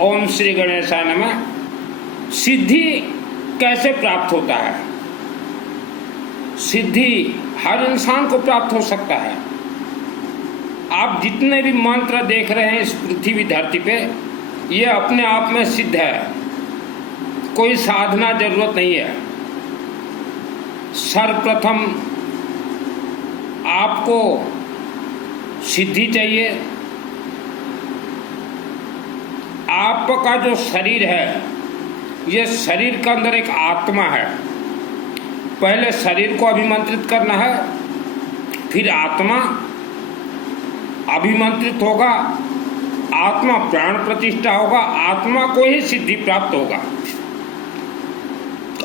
ओम श्री गणेशाय नमः। सिद्धि कैसे प्राप्त होता है? सिद्धि हर इंसान को प्राप्त हो सकता है। आप जितने भी मंत्र देख रहे हैं इस पृथ्वी धरती पे, ये अपने आप में सिद्ध है, कोई साधना जरूरत नहीं है। सर्वप्रथम आपको सिद्धि चाहिए। आपका जो शरीर है, ये शरीर के अंदर एक आत्मा है। पहले शरीर को अभिमंत्रित करना है, फिर आत्मा अभिमंत्रित होगा, आत्मा प्राण प्रतिष्ठा होगा, आत्मा को ही सिद्धि प्राप्त होगा।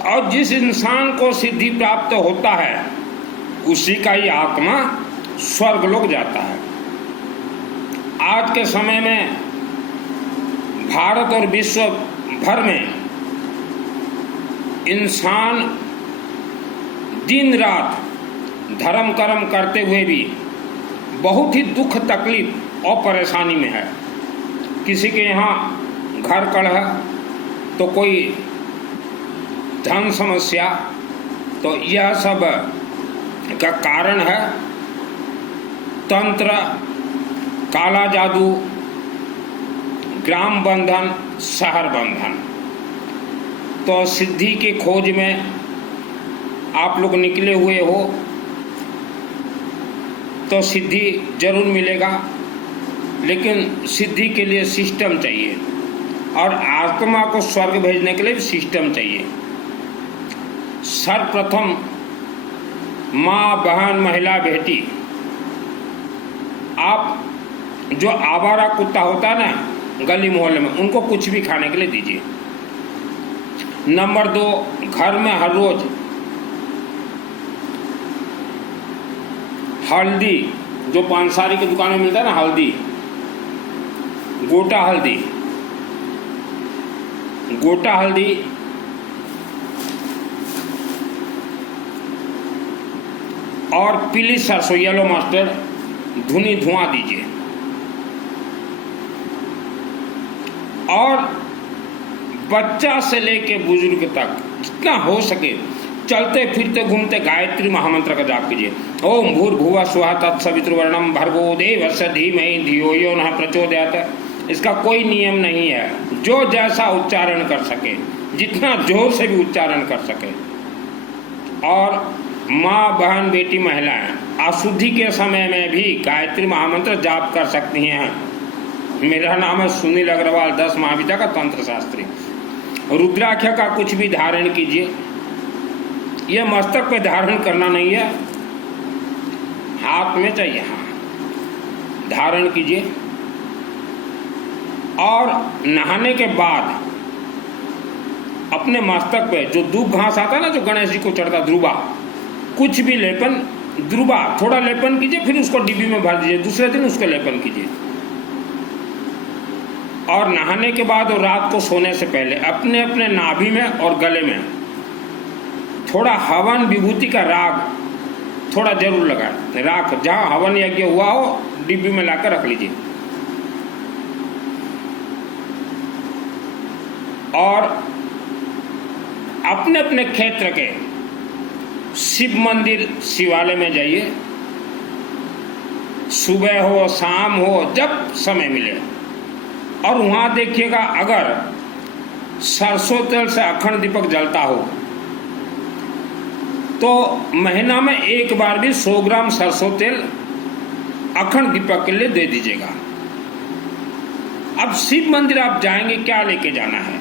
और जिस इंसान को सिद्धि प्राप्त होता है उसी का ही आत्मा स्वर्गलोक जाता है। आज के समय में भारत और विश्व भर में इंसान दिन रात धर्म कर्म करते हुए भी बहुत ही दुख तकलीफ और परेशानी में है। किसी के यहाँ घर कलह, तो कोई धन समस्या, तो यह सब का कारण है तंत्र, काला जादू, ग्राम बंधन, शहर बंधन। तो सिद्धि की खोज में आप लोग निकले हुए हो तो सिद्धि जरूर मिलेगा, लेकिन सिद्धि के लिए सिस्टम चाहिए और आत्मा को स्वर्ग भेजने के लिए भी सिस्टम चाहिए। सर्वप्रथम माँ, बहन, महिला, बेटी, आप जो आवारा कुत्ता होता है ना गली मोहल्ले में, उनको कुछ भी खाने के लिए दीजिए। नंबर 2, घर में हर रोज हल्दी, जो पानसारी की दुकान में मिलता है ना, हल्दी, गोटा हल्दी, गोटा हल्दी और पीली सरसों, येलो मस्टर्ड, धुनी धुआं दीजिए। और बच्चा से लेके बुजुर्ग तक जितना हो सके चलते फिरते घूमते गायत्री महामंत्र का जाप कीजिए। ओम भूर्भुवः स्वः तत्सवितुर्वरेण्यं भर्गो देवस्य धीमहि धियो यो नः प्रचोदयात्। इसका कोई नियम नहीं है, जो जैसा उच्चारण कर सके, जितना जोर से भी उच्चारण कर सके। और माँ, बहन, बेटी, महिलाएं अशुद्धि के समय में भी गायत्री महामंत्र जाप कर सकती हैं। मेरा नाम है सुनील अग्रवाल, 10 महाविद्या का तंत्र शास्त्री। रुद्राक्ष का कुछ भी धारण कीजिए, यह मस्तक पे धारण करना नहीं है, हाथ में चाहिए, हाँ धारण कीजिए। और नहाने के बाद अपने मस्तक पे जो दूब घास आता है ना, जो गणेश जी को चढ़ता, ध्रुवा, कुछ भी लेपन, ध्रुवा थोड़ा लेपन कीजिए, फिर उसको डिब्बी में भर दीजिए, दूसरे दिन उसको लेपन कीजिए। और नहाने के बाद और रात को सोने से पहले अपने अपने नाभि में और गले में थोड़ा हवन विभूति का राग थोड़ा जरूर लगाए। राख जहाँ हवन यज्ञ हुआ हो डिब्बी में लाकर रख लीजिए। और अपने अपने क्षेत्र के शिव मंदिर, शिवालय में जाइए, सुबह हो शाम हो जब समय मिले, और वहाँ देखिएगा अगर सरसों तेल से अखंड दीपक जलता हो तो महीना में एक बार भी 100 ग्राम सरसों तेल अखंड दीपक के लिए दे दीजिएगा। अब शिव मंदिर आप जाएंगे, क्या लेके जाना है?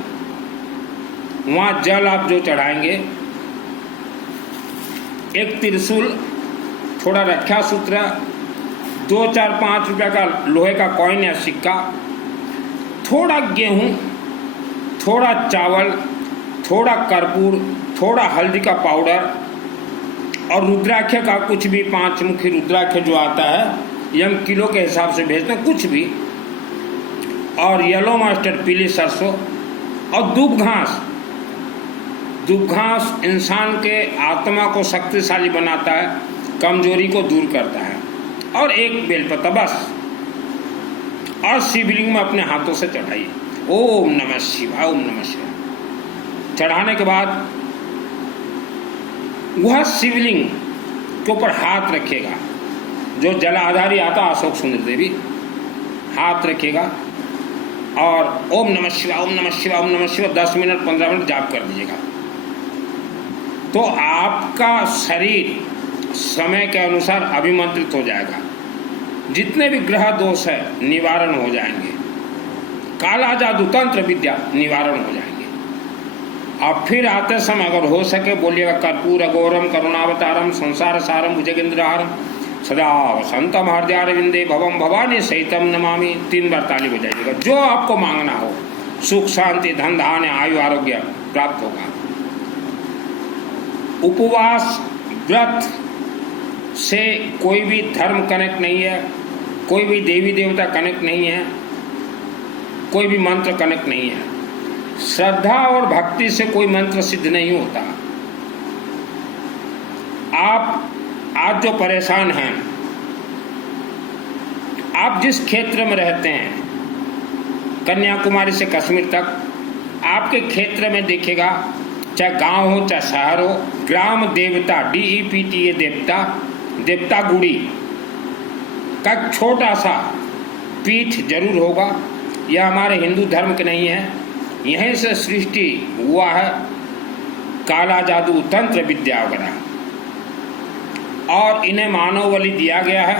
वहाँ जल आप जो चढ़ाएंगे, एक त्रिशूल, थोड़ा रक्षा सूत्र, 2, 4, 5 रुपये का लोहे का कॉइन या सिक्का, थोड़ा गेहूं, थोड़ा चावल, थोड़ा कर्पूर, थोड़ा हल्दी का पाउडर और रुद्राक्ष का कुछ भी, 5 मुखी रुद्राक्ष जो आता है, ये हम किलो के हिसाब से भेजते हैं, कुछ भी, और येलो मस्टर्ड, पीली सरसों और दूब घास। दूब घास इंसान के आत्मा को शक्तिशाली बनाता है, कमजोरी को दूर करता है। और एक बेलपत्ता बस, और शिवलिंग में अपने हाथों से चढ़ाइए। ओम नमः शिवाय, ओम नमः शिवाय। चढ़ाने के बाद वह शिवलिंग के ऊपर हाथ रखेगा, जो जलाधारी आता अशोक सुंदर देवी, हाथ रखेगा और ओम नमः शिवाय, ओम नमः शिवाय, ओम नमः शिवाय 10 मिनट 15 मिनट जाप कर दीजिएगा। तो आपका शरीर समय के अनुसार अभिमंत्रित हो जाएगा, जितने भी ग्रह दोष है निवारण हो जाएंगे, काला जादू तंत्र विद्या निवारण हो जाएंगे। अब फिर आते समय अगर हो सके बोलिएगा कर्पूर अघोरम करुणावतारम संसार सारम भुजगेंद्रहारम सदा वसंतम हृदयारविंदे भवम भवानी सहितम नमामि। 3 बार ताली बजाइएगा। जो आपको मांगना हो, सुख शांति धन धान्य आयु आरोग्य प्राप्त होगा। उपवास व्रत से कोई भी धर्म कनेक्ट नहीं है, कोई भी देवी देवता कनेक्ट नहीं है, कोई भी मंत्र कनेक्ट नहीं है। श्रद्धा और भक्ति से कोई मंत्र सिद्ध नहीं होता। आप आज जो परेशान हैं, आप जिस क्षेत्र में रहते हैं, कन्याकुमारी से कश्मीर तक, आपके क्षेत्र में देखिएगा, चाहे गांव हो चाहे शहर हो, ग्राम देवता DEPTA देवता, देवता गुड़ी का छोटा सा पीठ जरूर होगा। यह हमारे हिंदू धर्म के नहीं है, यहीं से सृष्टि हुआ है काला जादू तंत्र विद्या वगैरह, और इन्हें मानव बलि दिया गया है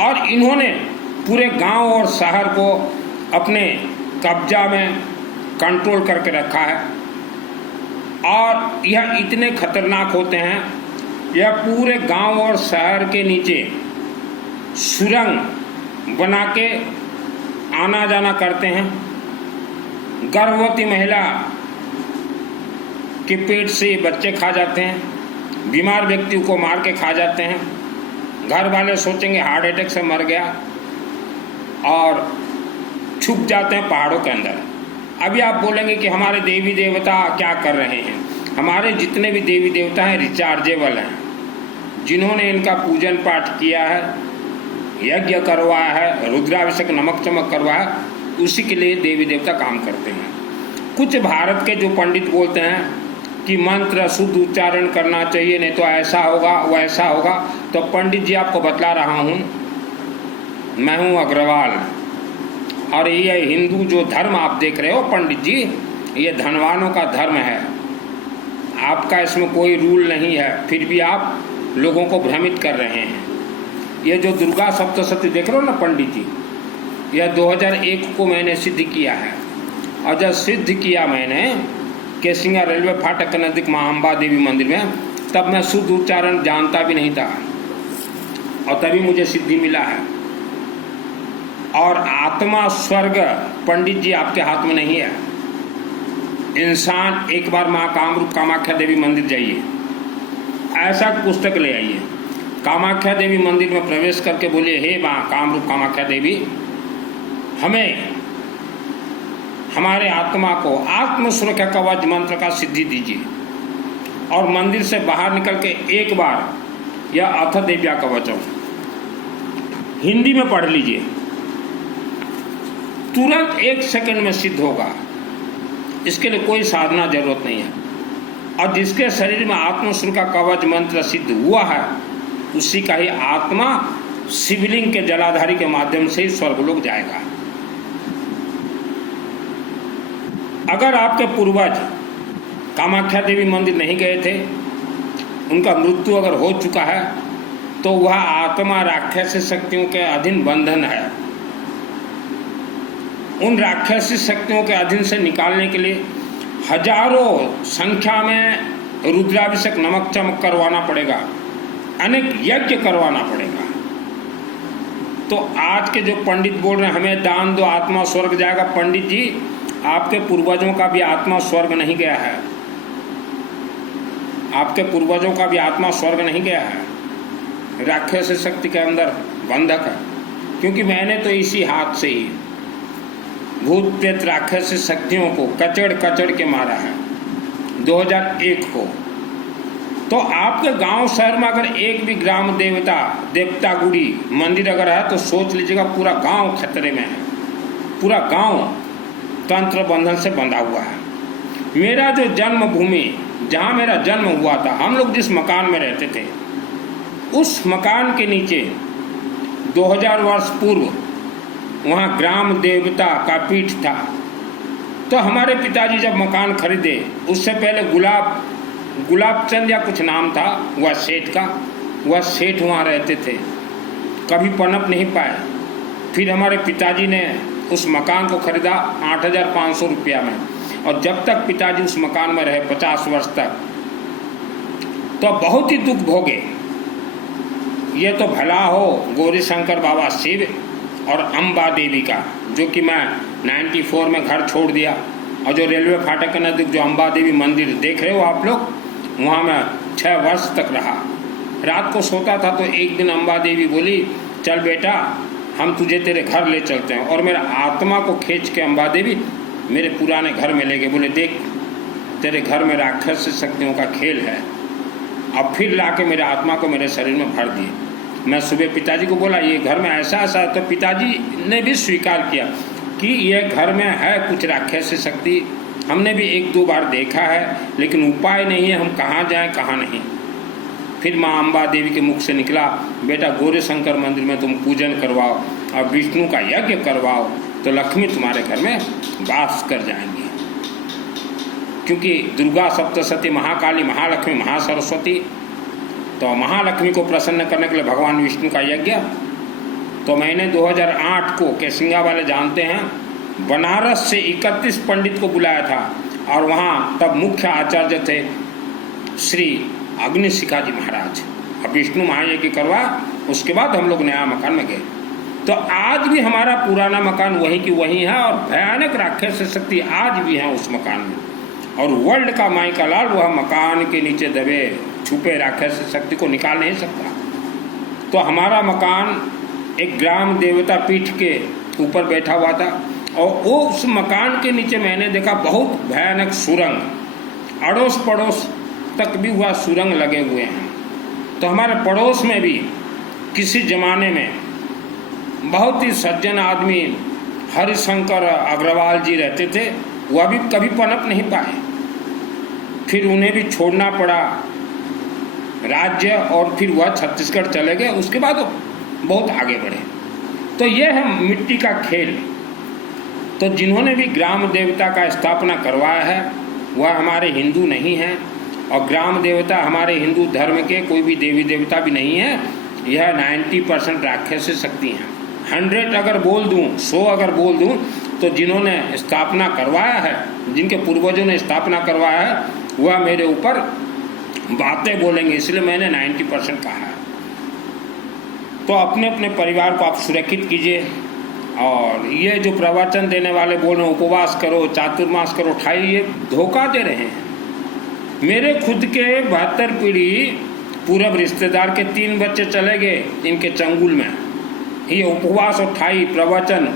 और इन्होंने पूरे गांव और शहर को अपने कब्जा में कंट्रोल करके रखा है। और यह इतने खतरनाक होते हैं, यह पूरे गांव और शहर के नीचे सुरंग बना के आना जाना करते हैं। गर्भवती महिला के पेट से बच्चे खा जाते हैं, बीमार व्यक्ति को मार के खा जाते हैं। घर वाले सोचेंगे हार्ट अटैक से मर गया और छुप जाते हैं पहाड़ों के अंदर। अभी आप बोलेंगे कि हमारे देवी देवता क्या कर रहे हैं। हमारे जितने भी देवी देवता हैं रिचार्जेबल हैं, जिन्होंने इनका पूजन पाठ किया है, यज्ञ करवाया है, रुद्राभिषेक नमक चमक करवाया, उसी के लिए देवी देवता काम करते हैं। कुछ भारत के जो पंडित बोलते हैं कि मंत्र शुद्ध उच्चारण करना चाहिए, नहीं तो ऐसा होगा वैसा होगा, तो पंडित जी आपको बतला रहा हूँ, मैं हूँ अग्रवाल, और ये हिंदू जो धर्म आप देख रहे हो पंडित जी, ये धनवानों का धर्म है। आपका इसमें कोई रूल नहीं है, फिर भी आप लोगों को भ्रमित कर रहे हैं। ये जो दुर्गा सप्तशती देख रहे हो ना पंडित जी, यह 2001 को मैंने सिद्ध किया है। और जब सिद्ध किया मैंने केसिंगा रेलवे फाटक के नज़दीक मां अम्बा देवी मंदिर में, तब मैं शुद्ध उच्चारण जानता भी नहीं था, और तभी मुझे सिद्धि मिला है। और आत्मा स्वर्ग पंडित जी आपके हाथ में नहीं है। इंसान एक बार माँ कामरूप कामाख्या देवी मंदिर जाइए, ऐसा पुस्तक ले आइए, कामाख्या देवी मंदिर में प्रवेश करके बोलिए, हे माँ कामरूप कामाख्या देवी, हमें हमारे आत्मा को आत्म सुरक्षा कवच मंत्र का सिद्धि दीजिए। और मंदिर से बाहर निकल के एक बार यह अथ देव्या कवचम हिंदी में पढ़ लीजिए, तुरंत 1 सेकंड में सिद्ध होगा। इसके लिए कोई साधना जरूरत नहीं है। और जिसके शरीर में आत्मसुर का कवच मंत्र सिद्ध हुआ है, उसी का ही आत्मा शिवलिंग के जलाधारी के माध्यम से ही स्वर्गलोक जाएगा। अगर आपके पूर्वज कामाख्या देवी मंदिर नहीं गए थे, उनका मृत्यु अगर हो चुका है, तो वह आत्मा राक्षसी शक्तियों के अधीन बंधन है। उन राक्षसी शक्तियों के अधीन से निकालने के लिए हजारों संख्या में रुद्राभिषेक नमक चमक करवाना पड़ेगा, अनेक यज्ञ करवाना पड़ेगा। तो आज के जो पंडित बोल रहे हैं हमें दान दो आत्मा स्वर्ग जाएगा, पंडित जी आपके पूर्वजों का भी आत्मा स्वर्ग नहीं गया है, आपके पूर्वजों का भी आत्मा स्वर्ग नहीं गया है, राक्षसी शक्ति के अंदर बंधक है। क्योंकि मैंने तो इसी हाथ से ही भूत प्रेत राक्षसी शक्तियों को कचड़ कचड़ के मारा है 2001 को। तो आपके गांव शहर में अगर एक भी ग्राम देवता देवता गुड़ी मंदिर अगर है, तो सोच लीजिएगा पूरा गांव खतरे में है, पूरा गांव। तंत्र बंधन से बंधा हुआ है। मेरा जो जन्मभूमि, जहाँ मेरा जन्म हुआ था, हम लोग जिस मकान में रहते थे, उस मकान के नीचे 2000 वर्ष पूर्व वहाँ ग्राम देवता का पीठ था। तो हमारे पिताजी जब मकान खरीदे, उससे पहले गुलाब चंद या कुछ नाम था वह सेठ का, वह सेठ वहाँ रहते थे, कभी पनप नहीं पाए। फिर हमारे पिताजी ने उस मकान को खरीदा 8500 रुपया में, और जब तक पिताजी उस मकान में रहे 50 वर्ष तक, तो बहुत ही दुख भोगे। ये तो भला हो गौरी शंकर बाबा शिव और अम्बा देवी का, जो कि मैं 94 में घर छोड़ दिया, और जो रेलवे फाटक के नज़दीक जो अम्बा देवी मंदिर देख रहे हो आप लोग, वहाँ मैं 6 वर्ष तक रहा। रात को सोता था तो एक दिन अम्बा देवी बोली, चल बेटा हम तुझे तेरे घर ले चलते हैं, और मेरा आत्मा को खींच के अम्बा देवी मेरे पुराने घर में ले गए। बोले देख तेरे घर में राक्षस शक्तियों का खेल है। अब फिर ला के मेरे आत्मा को मेरे शरीर में भर दिए। मैं सुबह पिताजी को बोला ये घर में ऐसा ऐसा है, तो पिताजी ने भी स्वीकार किया कि यह घर में है कुछ राक्षस शक्ति, हमने भी 1-2 बार देखा है, लेकिन उपाय नहीं है, हम कहाँ जाएं कहाँ नहीं। फिर माँ अम्बा देवी के मुख से निकला, बेटा गौरी शंकर मंदिर में तुम पूजन करवाओ और विष्णु का यज्ञ करवाओ, तो लक्ष्मी तुम्हारे घर में वास कर जाएंगी। क्योंकि दुर्गा सप्तशती, महाकाली, महालक्ष्मी, महासरस्वती, तो महालक्ष्मी को प्रसन्न करने के लिए भगवान विष्णु का यज्ञ। तो मैंने 2008 को, केसिंगा वाले जानते हैं, बनारस से 31 पंडित को बुलाया था, और वहाँ तब मुख्य आचार्य थे श्री अग्निशिखा जी महाराज। अब विष्णु महायज्ञ करवा, उसके बाद हम लोग नया मकान में गए। तो आज भी हमारा पुराना मकान वहीं की वहीं है, और भयानक राक्षस शक्ति आज भी है उस मकान में, और वर्ल्ड का माई का लाल वह मकान के नीचे दबे छुपे राक्षस शक्ति को निकाल नहीं सकता। तो हमारा मकान एक ग्राम देवता पीठ के ऊपर बैठा हुआ था, और वो उस मकान के नीचे मैंने देखा बहुत भयानक सुरंग, अड़ोस पड़ोस तक भी वह सुरंग लगे हुए हैं। तो हमारे पड़ोस में भी किसी जमाने में बहुत ही सज्जन आदमी हरिशंकर अग्रवाल जी रहते थे, वह भी कभी पनप नहीं पाए। फिर उन्हें भी छोड़ना पड़ा राज्य, और फिर वह छत्तीसगढ़ चले गए। उसके बाद बहुत आगे बढ़े। तो यह है मिट्टी का खेल। तो जिन्होंने भी ग्राम देवता का स्थापना करवाया है वह हमारे हिंदू नहीं हैं, और ग्राम देवता हमारे हिंदू धर्म के कोई भी देवी देवता भी नहीं है। यह 90% राक्षस शक्ति हैं। 100 अगर बोल दूं, 100 अगर बोल दूं, तो जिन्होंने स्थापना करवाया है, जिनके पूर्वजों ने स्थापना करवाया है, वह मेरे ऊपर बातें बोलेंगे, इसलिए मैंने 90% कहा है। तो अपने अपने परिवार को आप सुरक्षित कीजिए। और ये जो प्रवचन देने वाले बोल रहे हैं उपवास करो, चातुर्मास करो, ठाई, ये धोखा दे रहे हैं। मेरे खुद के 72 पीढ़ी पूरब रिश्तेदार के 3 बच्चे चले गए इनके चंगुल में। ये उपवास और ठाई, प्रवचन,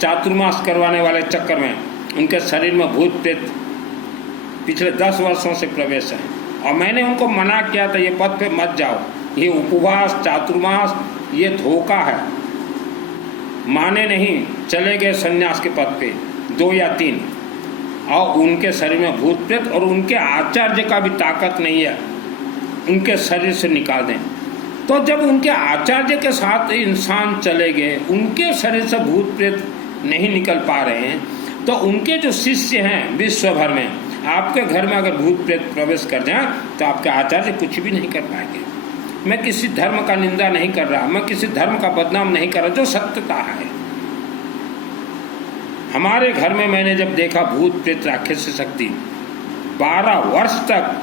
चातुर्मास करवाने वाले चक्कर में उनके शरीर में भूत प्रेत पिछले 10 वर्षों से प्रवेश है, और मैंने उनको मना किया था ये पद पे मत जाओ, ये उपवास चातुर्मास ये धोखा है। माने नहीं, चले गए सन्यास के पद पे 2 या 3, और उनके शरीर में भूत प्रेत, और उनके आचार्य का भी ताकत नहीं है उनके शरीर से निकाल दें। तो जब उनके आचार्य के साथ इंसान चले गए, उनके शरीर से भूत प्रेत नहीं निकल पा रहे हैं, तो उनके जो शिष्य हैं विश्व भर में, आपके घर में अगर भूत प्रेत प्रवेश कर जाए तो आपके आचार्य कुछ भी नहीं कर पाएंगे। मैं किसी धर्म का निंदा नहीं कर रहा, मैं किसी धर्म का बदनाम नहीं कर रहा, जो सत्यता है। हमारे घर में मैंने जब देखा भूत प्रेत राक्षस शक्ति, 12 वर्ष तक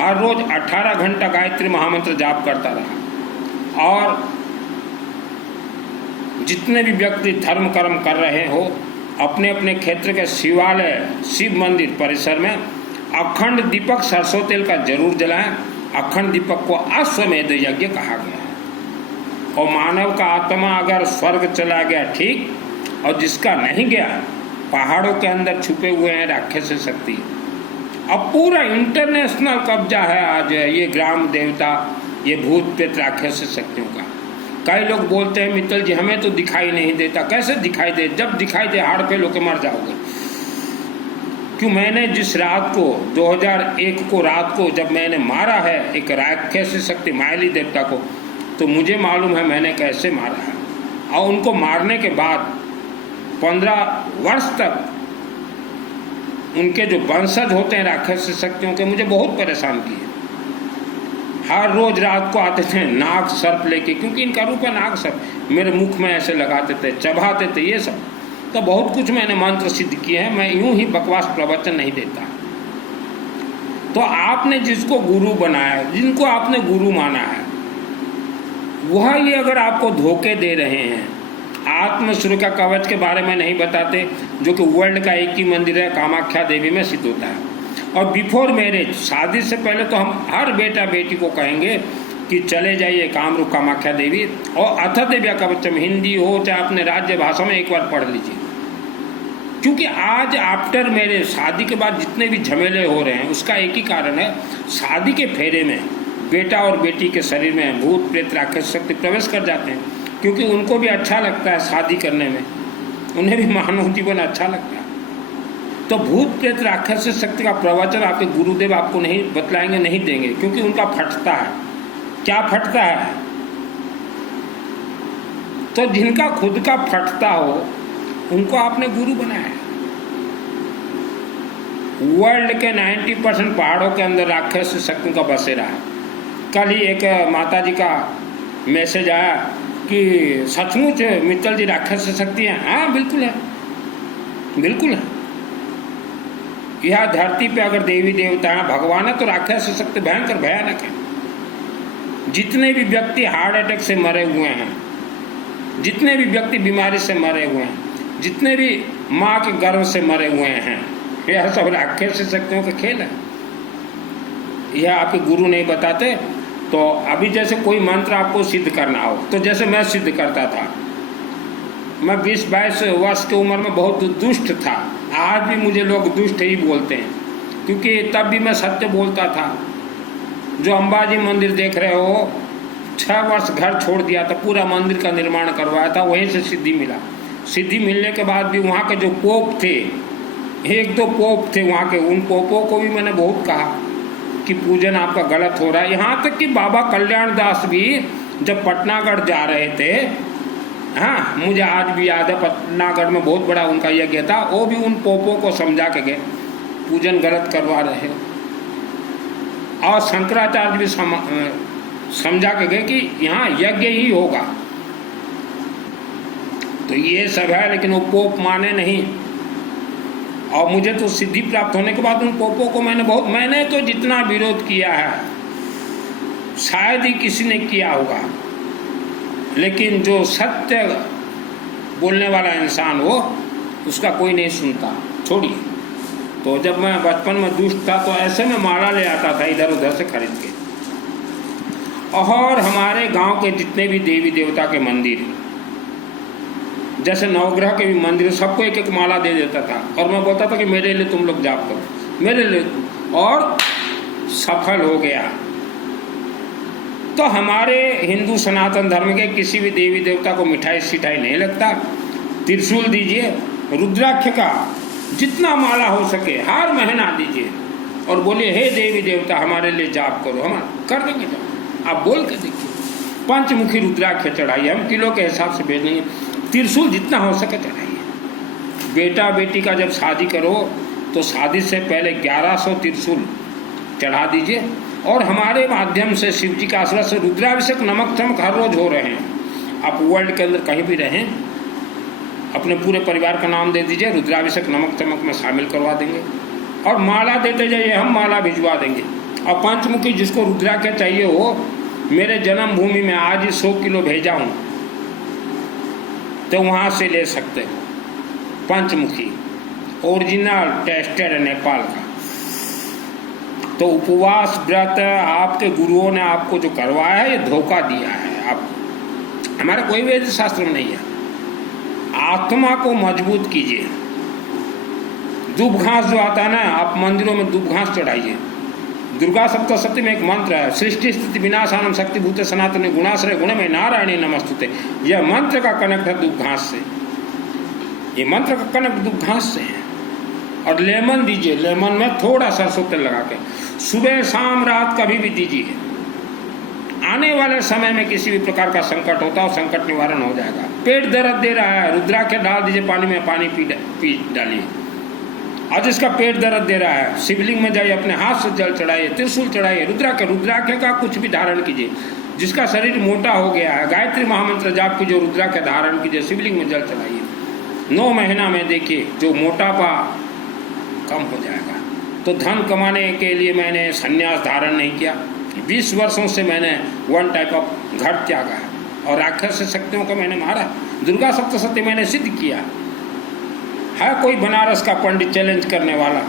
हर रोज 18 घंटा गायत्री महामंत्र जाप करता रहा। और जितने भी व्यक्ति धर्म कर्म कर रहे हो, अपने अपने क्षेत्र के शिवालय, शिव मंदिर परिसर में अखंड दीपक सरसों तेल का जरूर जलाएं। अखंड दीपक को अश्वमेध यज्ञ कहा गया है। और मानव का आत्मा अगर स्वर्ग चला गया ठीक, और जिसका नहीं गया, पहाड़ों के अंदर छुपे हुए हैं राक्षस शक्ति। अब पूरा इंटरनेशनल कब्जा है आज ये ग्राम देवता, ये भूत प्रेत राक्षस शक्तियों का। कई लोग बोलते हैं मित्तल जी हमें तो दिखाई नहीं देता। कैसे दिखाई दे? जब दिखाई दे हाड़ फेल होकर मर जाओगे। क्यों? मैंने जिस रात को 2001 को रात को जब मैंने मारा है एक राक्षसी शक्ति मायाली देवता को, तो मुझे मालूम है मैंने कैसे मारा है। और उनको मारने के बाद 15 वर्ष तक उनके जो वंशज होते हैं राक्षसी शक्तियों के, मुझे बहुत परेशान किए। हर रोज रात को आते थे नाग सर्प लेके, क्योंकि इनका रूप है नाग सर्प, मेरे मुख में ऐसे लगाते थे, चबाते थे, ये सब। तो बहुत कुछ मैंने मंत्र सिद्ध किए हैं। मैं यूं ही बकवास प्रवचन नहीं देता। तो आपने जिसको गुरु बनाया, जिनको आपने गुरु माना है, वह ये अगर आपको धोखे दे रहे हैं, आत्म सुरक्षा कवच के बारे में नहीं बताते, जो कि वर्ल्ड का एक ही मंदिर है, कामाख्या देवी में सिद्ध होता है। और बिफोर मैरिज, शादी से पहले तो हम हर बेटा बेटी को कहेंगे कि चले जाइए कामरूप कामाख्या देवी, और अथ देव्या कवचम, हिंदी हो चाहे अपने राज्य भाषा में, एक बार पढ़ लीजिए। क्योंकि आज आफ्टर मैरिज, शादी के बाद जितने भी झमेले हो रहे हैं, उसका एक ही कारण है, शादी के फेरे में बेटा और बेटी के शरीर में भूत प्रेत राक्षस शक्ति प्रवेश कर जाते हैं। क्योंकि उनको भी अच्छा लगता है शादी करने में, उन्हें भी मानव जीवन अच्छा लगता है। तो भूत प्रेत राक्षस शक्ति का प्रवचन आपके गुरुदेव आपको नहीं बतलाएंगे, नहीं देंगे, क्योंकि उनका फटता है। क्या फटता है? तो जिनका खुद का फटता हो उनको आपने गुरु बनाया। वर्ल्ड के 90% पहाड़ों के अंदर राक्षस शक्तियों का बसेरा है। कल ही एक माता जी का मैसेज आया कि सचमुच मित्तल जी राक्षस शक्ति है। हाँ बिल्कुल है, बिल्कुल है। यह धरती पे अगर देवी देवता है, भगवान है, तो राक्षस शक्ति भयंकर भयानक है। जितने भी व्यक्ति हार्ट अटैक से मरे हुए हैं, जितने भी व्यक्ति बीमारी से मरे हुए हैं, जितने भी माँ के गर्भ से मरे हुए हैं, यह सब राक्षस शक्तियों का खेल है। यह आपके गुरु नहीं बताते। तो अभी जैसे कोई मंत्र आपको सिद्ध करना हो, तो जैसे मैं सिद्ध करता था, मैं 20-22 वर्ष की उम्र में बहुत दुष्ट था। आज भी मुझे लोग दुष्ट ही बोलते हैं, क्योंकि तब भी मैं सत्य बोलता था। जो अंबाजी मंदिर देख रहे हो, 6 वर्ष घर छोड़ दिया था, पूरा मंदिर का निर्माण करवाया था, वहीं से सिद्धि मिला। सिद्धि मिलने के बाद भी वहाँ के जो पोप थे, 1-2 पोप थे वहाँ के, उन पोपों को भी मैंने बहुत कहा कि पूजन आपका गलत हो रहा है। यहाँ तक कि बाबा कल्याण दास भी जब पटनागढ़ जा रहे थे, हाँ मुझे आज भी याद है, पटनागढ़ में बहुत बड़ा उनका यज्ञ था, वो भी उन पोपों को समझा के गए पूजन गलत करवा रहे हो। और शंकराचार्य भी समझा के गए कि यहाँ यज्ञ ही होगा। तो ये सब है, लेकिन वो पोप माने नहीं। और मुझे तो सिद्धि प्राप्त होने के बाद उन पोपों को मैंने तो जितना विरोध किया है शायद ही किसी ने किया होगा, लेकिन जो सत्य बोलने वाला इंसान हो, उसका कोई नहीं सुनता। छोड़िए। तो जब मैं बचपन में दुष्ट था, तो ऐसे में माला ले आता था इधर उधर से खरीद के। और हमारे गांव के जितने भी देवी देवता के मंदिर, जैसे नवग्रह के भी मंदिर, सबको एक एक माला दे देता था, और मैं बोलता था कि मेरे लिए तुम लोग जाप करो, मेरे लिए, और सफल हो गया। तो हमारे हिंदू सनातन धर्म के किसी भी देवी देवता को मिठाई सिठाई नहीं लगता। त्रिशूल दीजिए, रुद्राक्ष का जितना माला हो सके हर महीना दीजिए, और बोलिए हे देवी देवता हमारे लिए जाप करो, हम कर देंगे जाप। आप बोल के देखिए। पंचमुखी रुद्राक्ष चढ़ाइए, हम किलो के हिसाब से भेज देंगे। त्रिशूल जितना हो सके चढ़ाइए। बेटा बेटी का जब शादी करो, तो शादी से पहले 1100 त्रिशूल चढ़ा दीजिए। और हमारे माध्यम से शिव जी का आशीर्वाद से रुद्राभिषेक नमक चमक हर रोज हो रहे हैं। आप वर्ल्ड के अंदर कहीं भी रहें, अपने पूरे परिवार का नाम दे दीजिए, रुद्राभिषेक नमक चमक में शामिल करवा देंगे। और माला देते जाइए, हम माला भिजवा देंगे। और पंचमुखी जिसको रुद्राक्ष चाहिए हो, मेरे जन्मभूमि में आज ही 100 किलो भेजा हूँ, तो वहाँ से ले सकते हो। पंचमुखी ओरिजिनल टेस्टेड है नेपाल का। तो उपवास व्रत आपके गुरुओं ने आपको जो करवाया है, ये धोखा दिया है आपको। हमारा कोई वेद शास्त्र में नहीं है। आत्मा को मजबूत कीजिए। दूब घास जो आता है ना, आप मंदिरों में दूब घास चढ़ाइए। दुर्गा सप्तशती में एक मंत्र है, सृष्टि स्थिति विनाशानम शक्तिभूत सनातन गुणाश्रय गुण में नारायणी नमस्तुते। यह मंत्र का कनेक्ट है दूब घास से, ये मंत्र का कनेक्ट दूब घास से है। और लेमन दीजिए, लेमन में थोड़ा सरसों तेल लगा के सुबह शाम रात कभी भी दीजिए। आने वाले समय में किसी भी प्रकार का संकट होता है, संकट निवारण हो जाएगा। पेट दर्द दे रहा है, रुद्राक्ष डाल दीजिए पानी में, पानी पी डालिए। आज इसका पेट दर्द दे रहा है, शिवलिंग में जाइए, अपने हाथ से जल चढ़ाइए, त्रिशूल चढ़ाइए, रुद्राक्ष का कुछ भी धारण कीजिए। जिसका शरीर मोटा हो गया है, गायत्री महामंत्र जाप कीजिए, रुद्राक्ष धारण कीजिए, शिवलिंग में जल चढ़ाइए। 9 महीना में देखिए जो मोटापा कम हो जाएगा। तो धन कमाने के लिए मैंने संन्यास धारण नहीं किया, 20 वर्षों से मैंने वन टाइप ऑफ घर त्यागा है और राक्षस शक्तियों को मैंने मारा। दुर्गा सप्तशती मैंने सिद्ध किया है। कोई बनारस का पंडित चैलेंज करने वाला,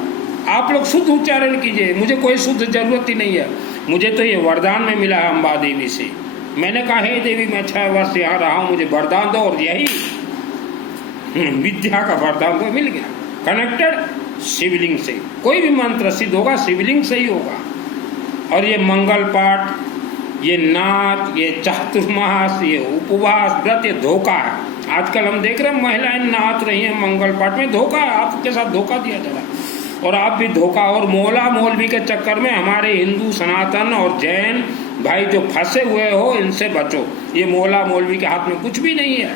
आप लोग शुद्ध उच्चारण कीजिए, मुझे कोई शुद्ध जरूरत ही नहीं है। मुझे तो ये वरदान में मिला है अम्बा देवी से। मैंने कहा हे देवी मैं 6 वर्ष यहाँ रहा हूँ, मुझे वरदान दो, और यही विद्या का वरदान को मिल गया। कनेक्टेड शिवलिंग से, कोई भी मंत्र सिद्ध होगा शिवलिंग से ही होगा। और ये मंगल पाठ, ये नाच, ये चातुर्मास, ये उपवास व्रत, ये धोखा है। आजकल हम देख रहे हैं महिलाएं नाच रही हैं मंगल पाठ में, धोखा है, आपके साथ धोखा दिया जा रहा है। और आप भी धोखा और मौला मौलवी के चक्कर में हमारे हिंदू सनातन और जैन भाई जो फंसे हुए हो, इनसे बचो। ये मौला मौलवी के हाथ में कुछ भी नहीं है,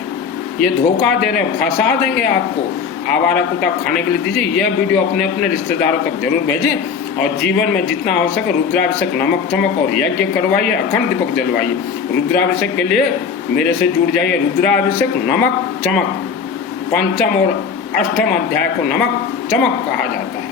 ये धोखा दे रहे हैं, फंसा देंगे आपको। आवारा कुत्ता खाने के लिए दीजिए। यह वीडियो अपने अपने रिश्तेदारों तक जरूर भेजें और जीवन में जितना हो सके रुद्राभिषेक, नमक चमक और यज्ञ करवाइए, अखंड दीपक जलवाइए। रुद्राभिषेक के लिए मेरे से जुड़ जाइए। रुद्राभिषेक नमक चमक, 5म और 8म अध्याय को नमक चमक कहा जाता है।